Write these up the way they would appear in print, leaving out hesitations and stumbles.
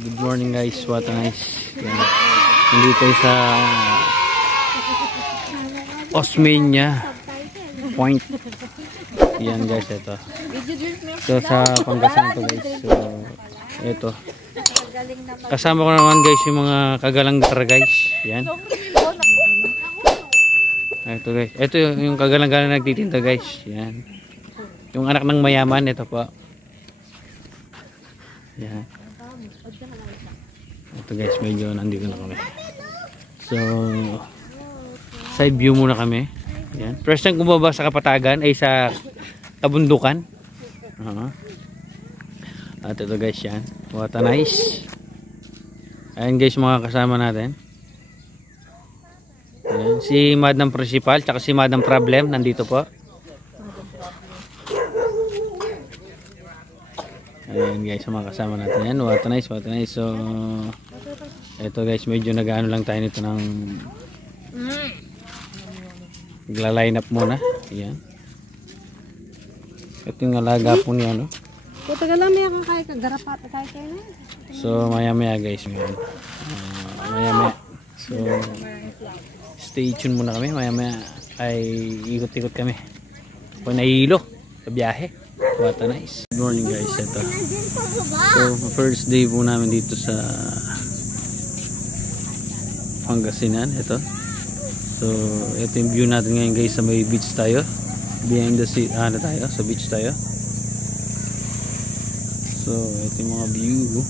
Good morning guys, what nice. Yan. Nandito tayo sa Osmeña Point. Yan guys, ito. So sa Pangasinan to guys. So ito. Kasama ko naman guys yung mga kagalang-gara guys. Yan. Ito guys. Ito yung kagalang-gara nagtitinda guys. Yan. Yung anak ng mayaman, ito po. Yan. Ito guys, medyo nandito na kami. So, side view muna kami. Yan. First time kumababa sa Kapatagan ay sa kabundukan. At ito guys, yan. What a nice. Ayan guys, mga kasama natin. Ayan. Si Madam Principal, tsaka si Madam Problem, nandito po. Ayan guys, mga kasama natin yan. What a nice, what a nice. So, ito guys, medyo nag-ano lang tayo nito ng nagla-line up muna. Ayan. Ito yung alaga po niya, no? Tagal may akong kaya kagarapat kaya kayo na. So, maya-maya guys, maya-maya. So, stay tuned muna kami. Maya-maya ay ikot-ikot kami. Ako nahihilo sa biyahe. What a nice. Good morning guys, ito. So first day po namin dito sa Pangasinan, ito. So ito yung view natin ngayon guys, sa may beach tayo. Behind the sea, tayo, sa beach tayo. So ito yung mga view.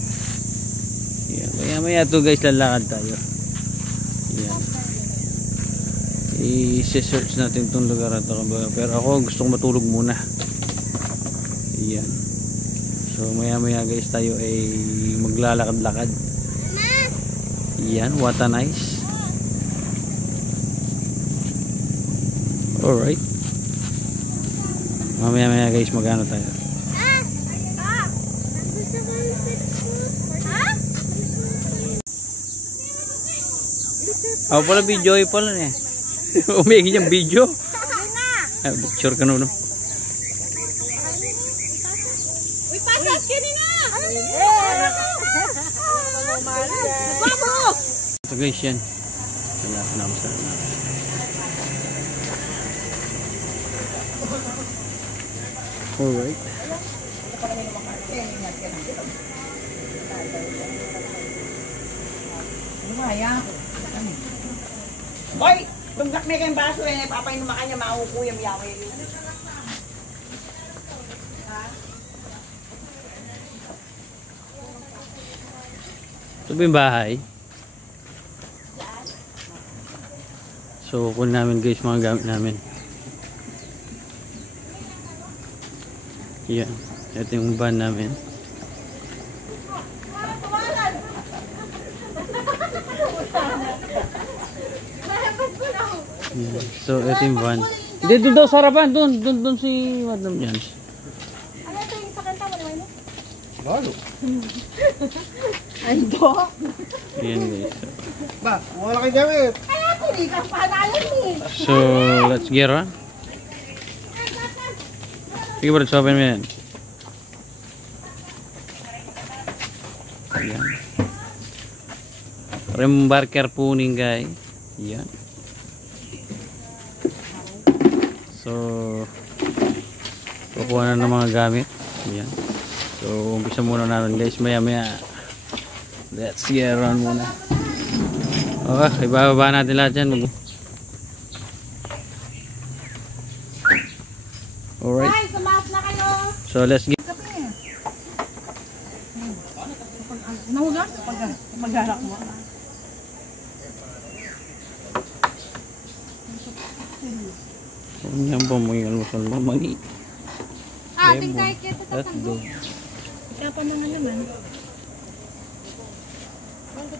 Yan, maya-maya to guys, lalakad tayo. Yan. I-search natin itong lugar na ito. Pero ako gusto kong matulog muna. Yan. So maya-maya guys tayo ay maglalakad-lakad. Yan, what a nice. Alright. Maya-maya guys magano tayo. Ako pala video pala eh. Umigin yung video. Picture ka no. Ito guys yan. Wala na ako sa na. Alright. Hoy! Tunggak may kayong baso eh. Papainom ka niya, maukuyam yawi. Ito ba yung bahay? So kunin namin guys mga gamit namin. Yan. Ito yung van namin. Yan. So ito yung van. Hindi, doon daw sa harapan. Doon si Madam Jans. Ano ito yung sa kanta mo naman? Lalo. Ay, do. Yan guys. Ba, wala kayo gamit. Ay, ako di ka panalan eh. So let's get on. Sige bro, open mo yan. Yan. Rembarker puning guys. Yan. So kukuha na ng mga gamit. Yan. So umpisa muna natin guys, maya-maya. Let's get on muna. Okay, ibababa natin lahat yan. Alright. Ay, sumahat na kayo. So let's get. Nahugas pag-arak mo. Yan po mo yung almusal mo. Mani. Ating kahit kita Let's go. Ika pa mga naman.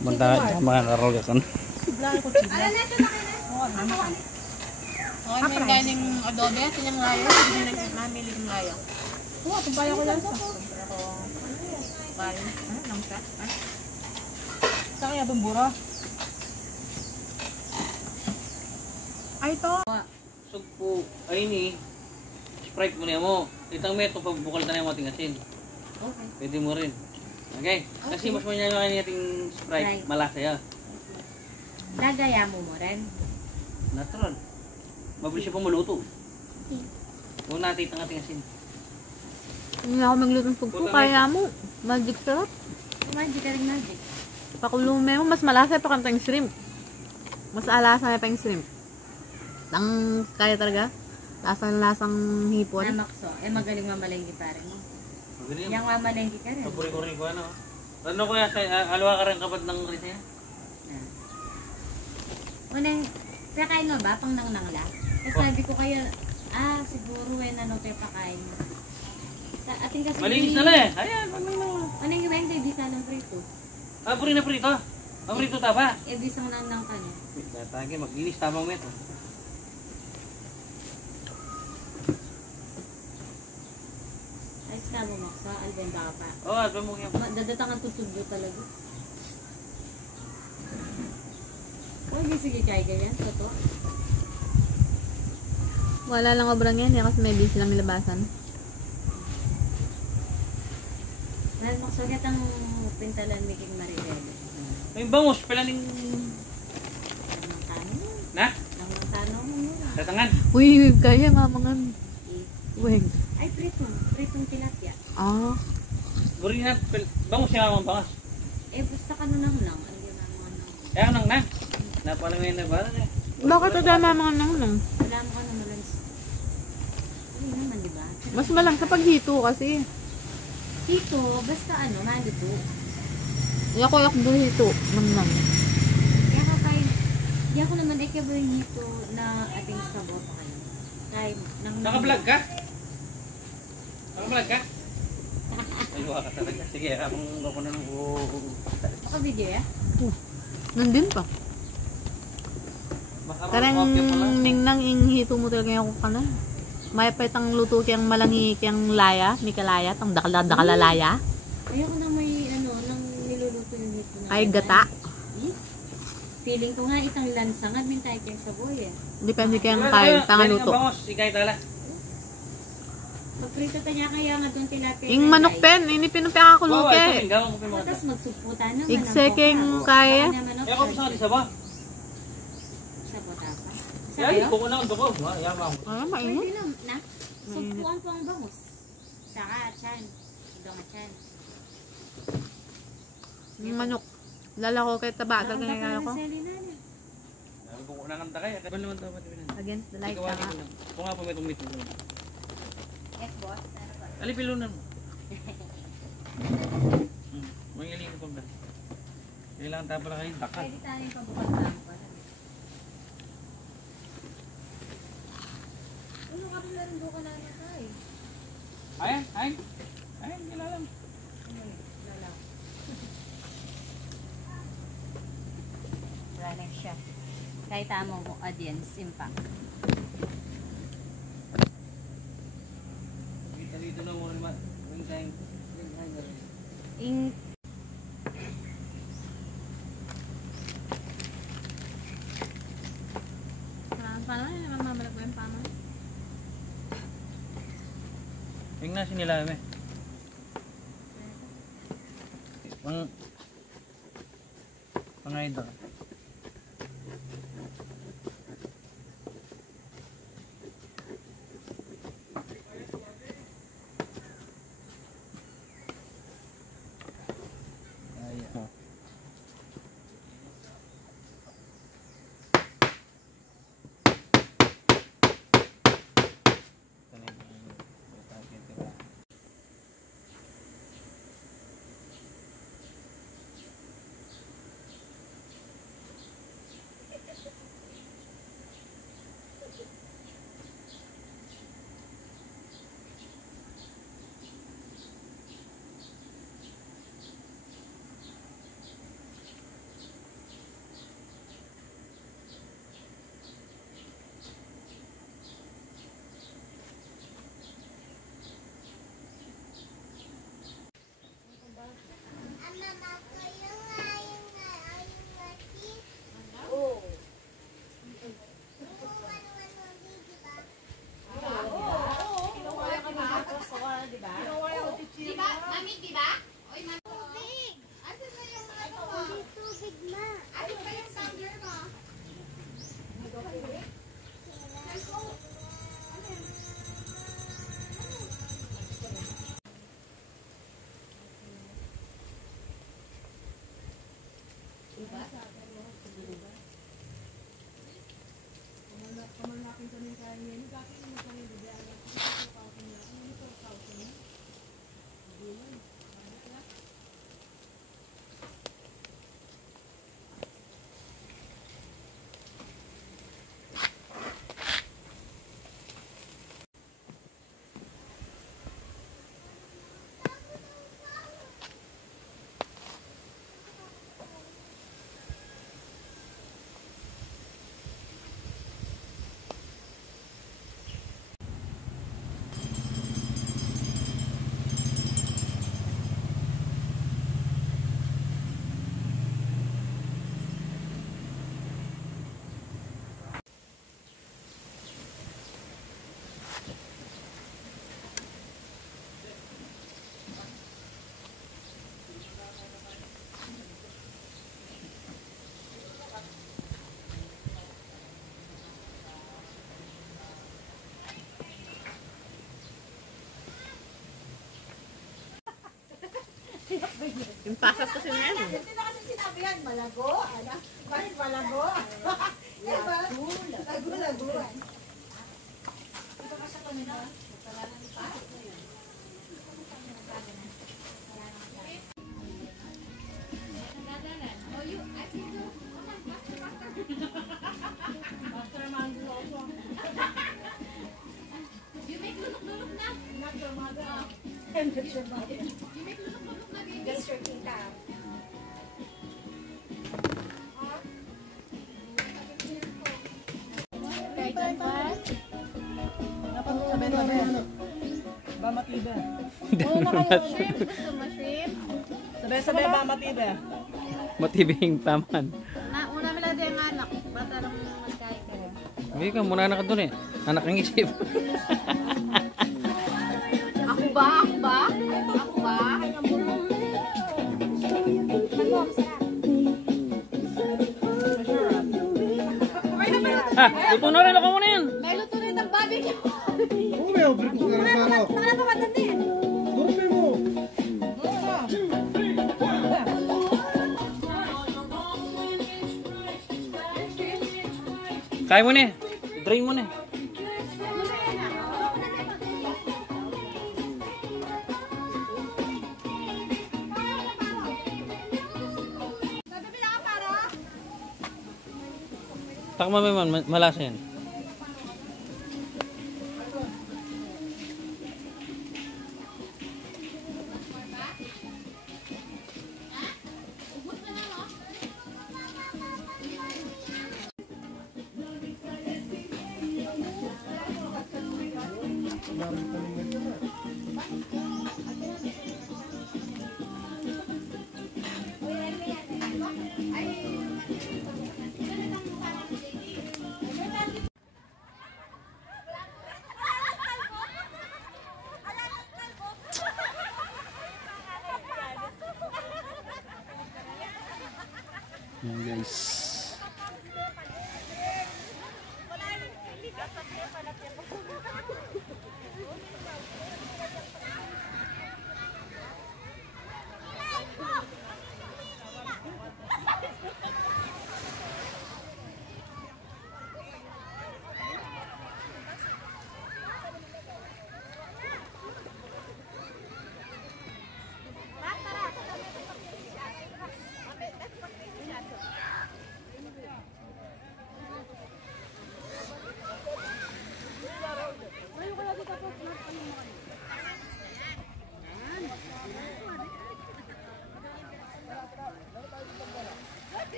Mantahan makakarol ka kan. Ano na ito na kayo? Okay, may ganing adobe, silang layo, hindi na namili ng layo. Oo, tumpaya ko lang sa. Bali, lang sa. Sa kaya bumbura. Ay, ito. Sugpo, ay ni. Sprite mo niya mo. Itang meto pagbukal na yung mating asin. Okay. Pwede mo rin. Okay. Kasi mas manyayaman natin Sprite. Malasa yan. Gagaya mo rin. Natural. Mabilis siya pang maluto. Huwag natin ang ating asin. Hindi ako maglutong pugpo, kaya mo. Magic sarap. Magic ka rin magic. Pakulume mo, mas malasa pa kang shrimp. Mas alasa pa yung shrimp. Ang kaya talaga. Lasang hipon. Namakso. Magaling mamalenggi pa rin. Magaling. Yang mamalenggi ka rin. Puri-puri ko ano. Ano kuya, alwa ka rin kapag ng rin niya? Unang, kaya kain mo ba? Pang nangnangla? Kasi sabi ko kayo, siguro ano tayo pakain mo. Ating kasi... Malinis na lang eh. Ayan, pagmay na. Ano yung ibang tayo bisa ng prito? Puri na prito. Ang prito tapa. Bisang nang ka niya. Datagi, maglinis tamang meto. Ayos ka mo, Maksa. Albenda ka pa. Oo, alba mo yan. Dadatangan tutudlo talaga. Sige, kaya ganyan. Totoo. Wala lang obrang yan kasi may busy lang nilabasan. Dahil maksugat ang pintalan making marireles. May bangus, pala ning... Lamang tanong. Na? Lamang tanong mo muna. Tatangan. Uy, kaya mamangan. Weng. Ay, pritong tilapia. Buri na, bangus siya mga bangus. Basta ka nun lang. Ano yun ang mga Kaya nang na. Napalang ngayon na ba? Bakit ito mamangan nang? wala mo ka naman lang. Ano naman, di ba? Mas malang sa paghito kasi. Dito, basta malito. Yakoyak buhito. Nang. Kaya ka kayo, di ako naman ikabuhin dito na ating sabot kayo. Kaya, Naka-vlog ka? Naka-vlog ka? Ay, waka ka talaga. Sige, habang ako na nung... Naka-video ya? Nandun pa. Karang ningnang inghito mo talaga yung kana. May patang luto kayang malangi kayang laya, mikalaya, tang dakalalaya. Ayoko na may nang niluluto yung dito na. Ay gata. Feeling ko nga itang lansa nga bintay kayo sa boy eh. Depende kayang kain, pangaluto. Bangus, ikay tala. Magprito ta niya kaya nga doon tilapia. Ing manok pen, ini pinapakakuluke. Tapos magsuputan naman. Igseking kaya. Kaya ko sa ba? Sabot apa? Ay, kuko na ang duko. Yamang. Mainit. Pwede na. Sumpuan po ang bangus. Saka chan. Doon nga chan. Yung manok. Lala ko kay taba, talaga Nakanta nga ka ako. na sa linana. Kuko na kanta kaya. Ban naman dapat binan. Against the light Ikaw ka. kung nga po may tumit mo. Yes boss. Ano ba? Alipilunan mo. Mangiling ko ba? Kailangan tayo pala kayo takat. Pwede tayo yung pabukal lang pa. Ano ka rin lang doon ka na niya tayo? Ayan, ayan. Ayan, kailangan. Lala. Running siya. Kahit tamo mo audience impact. Dito na mo naman. In Paano na mamalag mo yung paano? Yung nasi nila eh. Pang-idol. Yung pasas kasi na yan. Hindi na kasi sinabi yan, malago. Ano? Mas malago. Diba? Lagu-laguan. Just your tita. Dapat sabi-sabi. Ba matiba. Shrimp. Gusto mo shrimp? Sabi-sabi ba matiba? Matibing paman. Una mo lang din ang anak. Bata lang magkain ka. Hindi ka, muna anak ka dun eh. Anak ang isip. Ako ba? Ako ba? Ako ba? Luto na rin ako muna yan. May luto rin ng barbecue. Kaya mo na eh. Drain mo na eh. Takma mo man, malasa yan. Yan guys.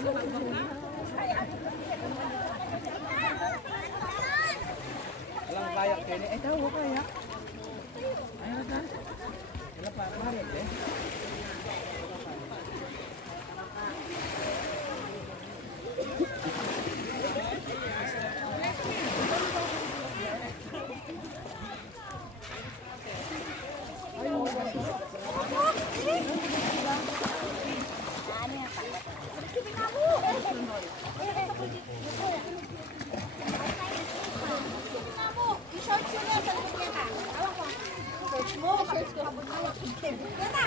Alang kayak kini. Tahu kayak. Ayo kan. Kenapa kemarin deh? I-shorts yun na sa likod niya ka. Awak ko. Shorts mo. Shorts ko. Awak ko.